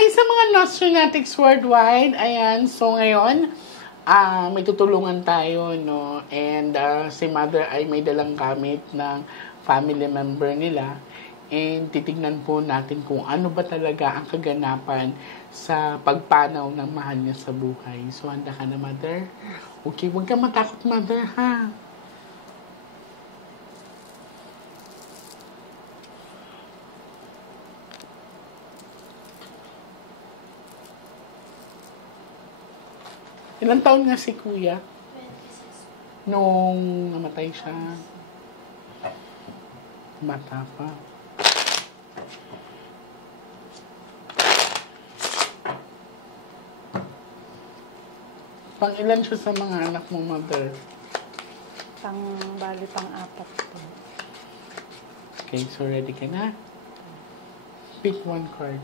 Hi sa mga Nostronatics worldwide. Ayan, so ngayon, may tutulungan tayo, no? And si Mother ay may dalang gamit ng family member nila. And titignan po natin kung ano ba talaga ang kaganapan sa pagpanaw ng mahal niya sa buhay. So, handa ka na, Mother? Okay, huwag ka matakot, Mother, ha? Ilang taon nga si Kuya? 26. Nung namatay siya. Mata pa. Pang ilan siya sa mga anak mo, Mother? Bali pang-apat po. Okay, so ready ka na? Pick one card.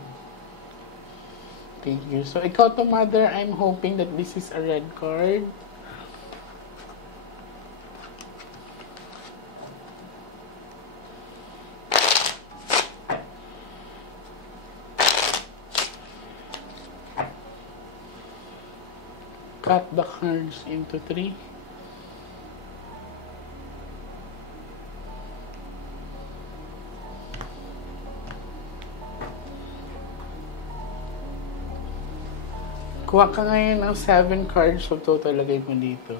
Thank you. So, ikaw to, Mother, I'm hoping that this is a red card. Cut the cards into 3. Kuha ka ngayon ng 7 cards, so total lagay mo dito.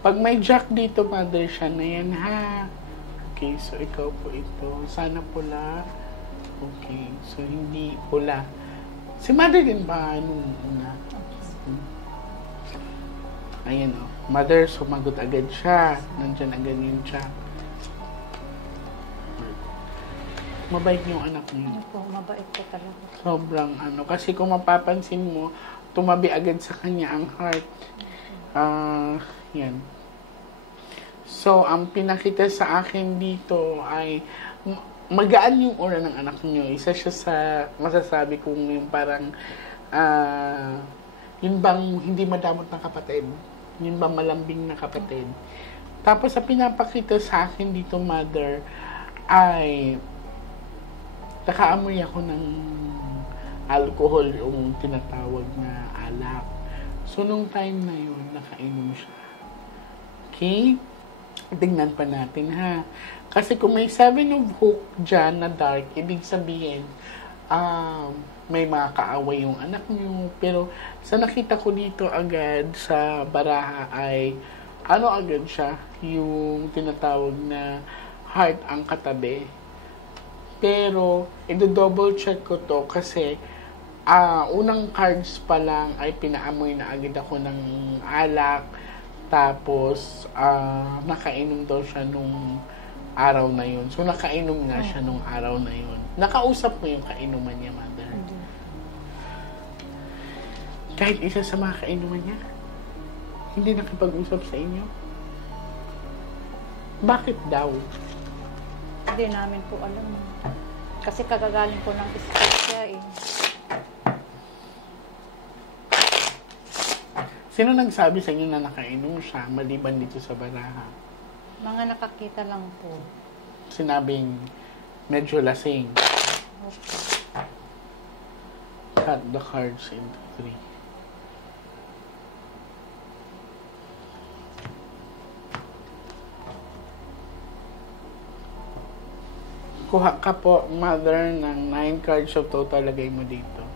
Pag may jack dito, Mother, siya na yan, ha? Okay, so ikaw po ito. Sana pula. Okay, so hindi pula. Si Mother din ba nung una? Ayan, o. Mother, sumagot agad siya. Nandyan agad yung jack. Mabait yung anak niyo. Ano po, mabait po talaga. Sobrang ano. Kasi kung mapapansin mo, tumabi agad sa kanya ang heart. Yan. So, ang pinakita sa akin dito ay magaan yung aura ng anak niyo. Isa siya sa masasabi kong yung parang yun bang hindi madamot na kapatid? Yun bang malambing na kapatid? Tapos, sa pinapakita sa akin dito, Mother, ay nakaamoy ako ng alcohol, yung tinatawag na alak. So, nung time na yun, nakainom siya. Okay? Tingnan pa natin, ha? Kasi kung may 7 of hook dyan na dark, ibig sabihin, may mga kaaway yung anak niyo. Pero, sa nakita ko dito agad sa baraha ay, ano agad siya? Yung tinatawag na heart ang katabi. Pero, i-double check ko to kasi, unang cards pa lang ay pinaamoy na agad ako ng alak. Tapos, nakainom daw siya nung araw na yun. So, nakainom nga siya nung araw na yun. Nakausap mo yung kainuman niya, Mother? Kahit isa sa mga kainuman niya? Hindi nakipag-usap sa inyo? Bakit daw? Hindi namin po alam. Kasi kagagaling ko ng school siya eh. Sino nagsabi sa inyo na nakainom siya maliban dito sa baraha? Mga nakakita lang po. Sinabing medyo lasing. Okay. Cut the cards into 3. Kuha ka po, Mother, ng 9 cards of total. Lagay mo dito.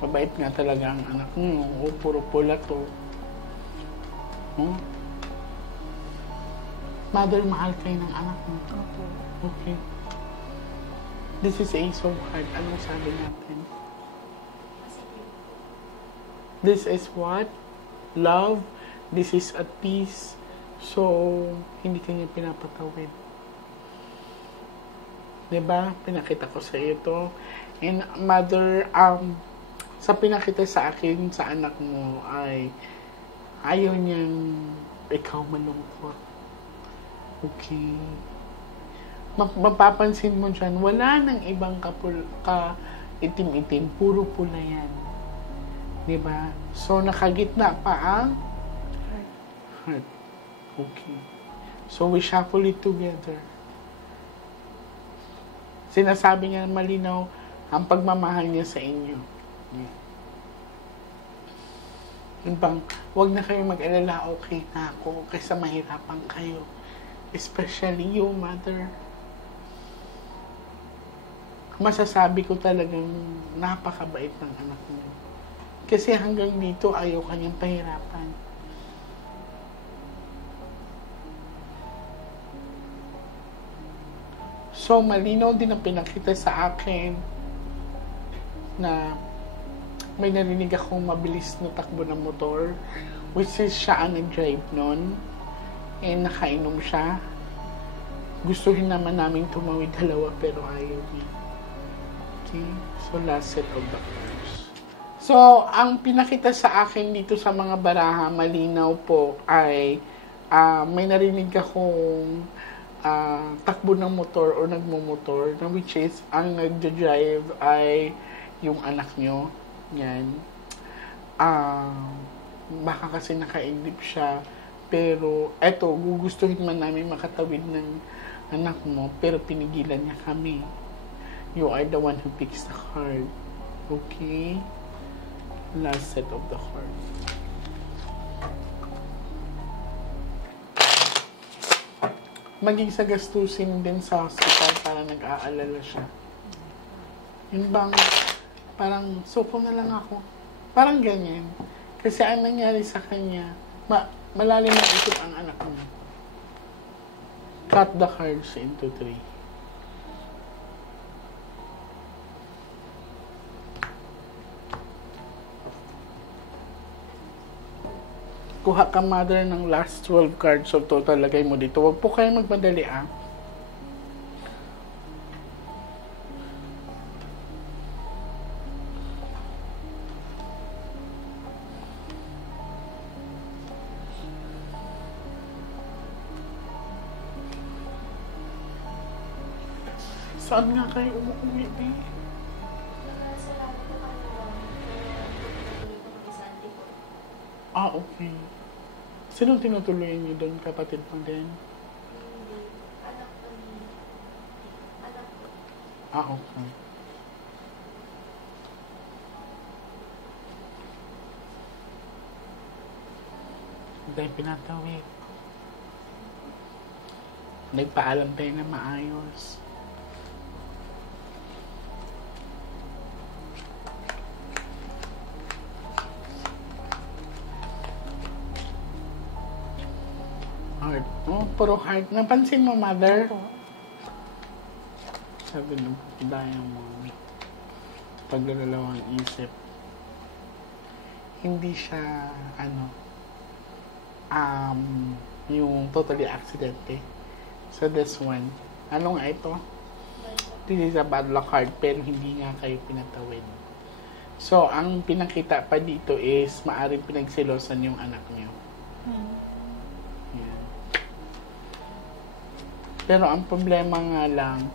Mabait nga talaga ang anak mo. O, puro pula to. Oh. Mother, mahal kayo ng anak mo. Opo. Okay. This is Ace of Hearts. Anong sabi natin? This is what? Love. This is at peace. So, hindi kanya pinapatawid. Diba? Pinakita ko sa iyo to. And mother, sa pinakita sa akin, sa anak mo, ay ayaw niyang ikaw malungkot. Okay. Mapapansin mo dyan, wala nang ibang itim-itim. Puro pula yan. Diba? So, nakagitna pa ang heart. Okay. So, we shuffle it together. Sinasabi niya malinaw ang pagmamahal niya sa inyo. Yeah. Yung bang, huwag na kayo mag-alala, okay na ako, kaysa mahirapan kayo. Especially you, mother. Masasabi ko talagang napakabait ng anak mo. Kasi hanggang dito, ayaw kanyang pahirapan. So, malinaw din ang pinakita sa akin na may narinig akong mabilis na takbo ng motor, which is siya ang nag-drive nun. And nakainom siya. Gustuhin naman namin tumawid dalawa, pero ayaw niya. Okay? So, last set of the cards. So, ang pinakita sa akin dito sa mga baraha, malinaw po, ay may narinig akong takbo ng motor o nagmumotor, na which is, ang nagja-drive ay yung anak nyo. Yan. Baka kasi nakaidlip siya, pero eto, gugustuhin man namin makatawid ng anak mo, pero pinigilan niya kami. You are the one who picks the card. Okay? Last set of the cards. Maging sa gastusin din sa hospital para nag-aalala siya. Yun bang, parang suko na lang ako. Parang ganyan. Kasi ang nangyari sa kanya, malalim na isip ang anak niya. Cut the cards into 3. Kuha ka, mother, ng last 12 cards of total. Lagay mo dito. Huwag po kayo magmadali, Saan nga kayo umuwi, eh? Okay. Sinong tinutuloy niyo doon? Kapatid mo din? Anak ko. Okay. Dahil pinatawid. Nagpaalam tayo na maayos. Heart. Oh, puro heart. Napansin mo, mother? Opo. Sabi ng dayang mo, paglalawang isip. Hindi siya, yung totally aksidente. So, this one. Ano nga ito? This is a bad luck card, pero hindi nga kayo pinatawid. So, ang pinakita pa dito is maaring pinagsilosan yung anak niyo. Yan. Pero ang problema nga lang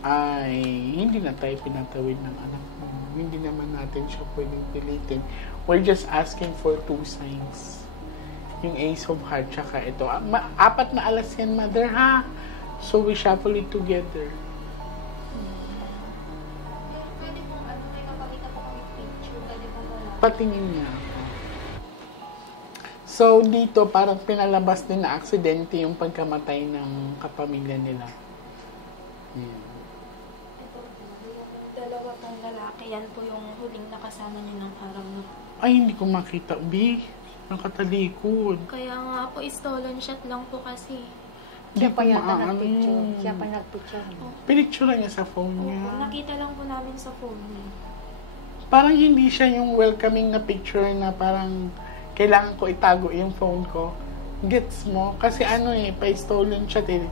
ay hindi na tayo pinatawid ng anak mo. Hindi naman natin siya pwedeng pilitin. We're just asking for 2 signs. Yung Ace of Hearts, tsaka ito. 4 na alas yan, mother, ha? So, we shuffle it together. Pwede pong may mapakita po kami picture. Pwede pong wala. Patingin niya ako. So, dito, parang pinalabas din na aksidente yung pagkamatay ng kapamilya nila. Yan. Ito po. Dalawa pong lalaki. Ayan po yung huling nakasama niyo ng araw na. Ay, hindi ko makita, B. Nakatalikod. Kaya nga po, stolen shot lang po kasi. Hindi Siya pa ko yata maano. nagpicture. Siya pa nagpicture. Pinicture niya sa phone niya. Opo, nakita lang po namin sa phone niya. Parang hindi siya yung welcoming na picture na parang kailangan ko itago yung phone ko. Gets mo? Kasi ano pa-stolen shot eh.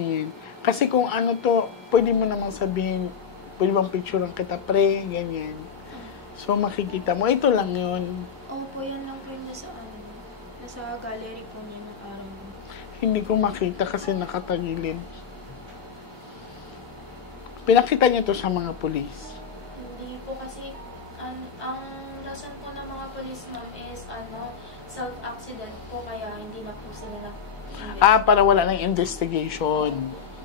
Yan. Kasi kung ano to, pwede mo namang sabihin, pwede bang picturean kita pre, ganyan. So makikita mo, ito lang yun. Opo, yan lang po yung nasa gallery po niya ng araw na. Hindi ko makita kasi nakatagilid. Pinakita niyo to sa mga pulis. Hindi po kasi, ang rason po ng mga police ma'am is, self-accident po, kaya hindi na po sila Para wala ng investigation.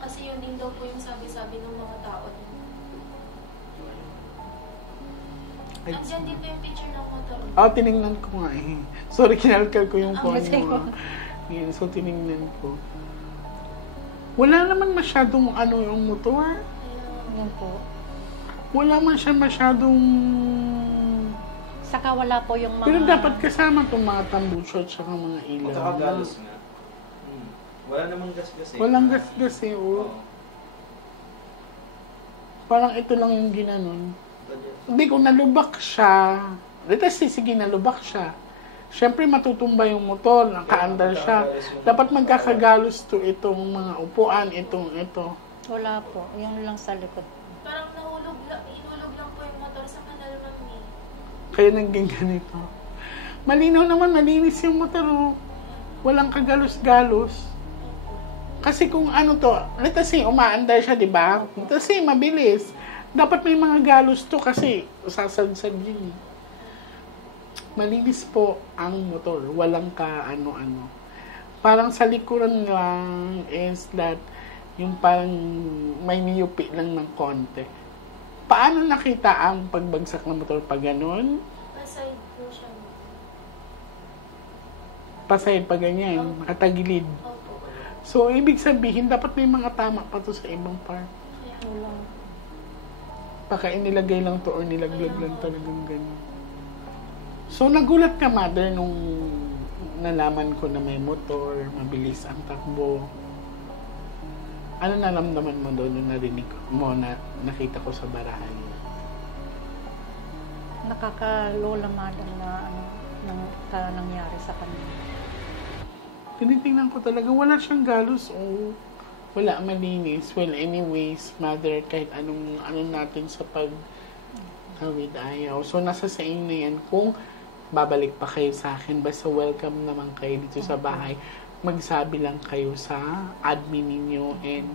Kasi yun din daw po yung sabi-sabi ng mga tao. Andyan din po yung picture ng motor. Tinignan ko nga eh. Sorry, kinalkal ko yung phone kasi mo. Yan, so tinignan ko. Wala naman masyadong yung motor. Yan po. Wala man siya masyadong... Saka wala po yung mga... Pero dapat kasama itong mga tambucho at saka mga ilaw. Magkakagalos nga. Wala namang gas-gas eh. Walang gas-gas eh. Oo. Parang ito lang yung ginanon. Hindi, kung nalubak siya, sige, nalubak siya. Siyempre, matutumba yung motor, nakaandar siya. Dapat magkakagalos to itong mga upuan, ito. Wala po. Yung lang sa likod. Parang inulog lang po yung motor sa kanal ma'am. Kaya naging ganito. Malinaw naman, malinis yung motor. Walang kagalos-galos. Kasi kung let's say, umaandar siya, di ba? Let's say, mabilis. Dapat may mga galos to kasi sasadsad yun. Malinis po ang motor. Walang ka-ano-ano. Parang sa likuran lang is that yung parang may niyupi lang ng konti. Paano nakita ang pagbagsak ng motor pag ganun? Paside po siya. Pasahid pa ganyan, nakatagilid. Opo. So, ibig sabihin, dapat may mga tama pa to sa ibang part. Wala. Baka inilagay lang to or nilaglag lang talagang ganyan. So, nagulat ka, mother, nung nalaman ko na may motor, mabilis ang takbo. Ano naramdaman mo doon nung narinig mo na nakita ko sa barahan? Nakakalola madam na nangyari sa kanya. Tinitingnan ko talaga, wala siyang galos o wala malinis. Well, anyways, mother, kahit anong natin sa pag-tawid ayaw. So, nasa sa inyo na yan. Kung babalik pa kayo sa akin, basta welcome naman kayo dito sa bahay. Magsabi lang kayo sa admin ninyo. And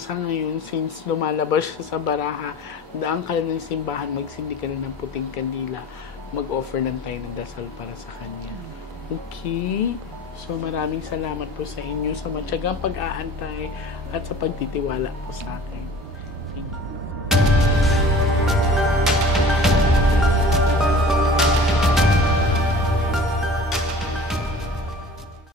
sa ngayon, since lumalabas siya sa baraha, daan ka lang ng simbahan, magsindi ka lang ng puting kandila. Mag-offer lang tayo ng dasal para sa kanya. Okay? So, maraming salamat po sa inyo sa matyagang pag-aantay at sa pagtitiwala po sa akin.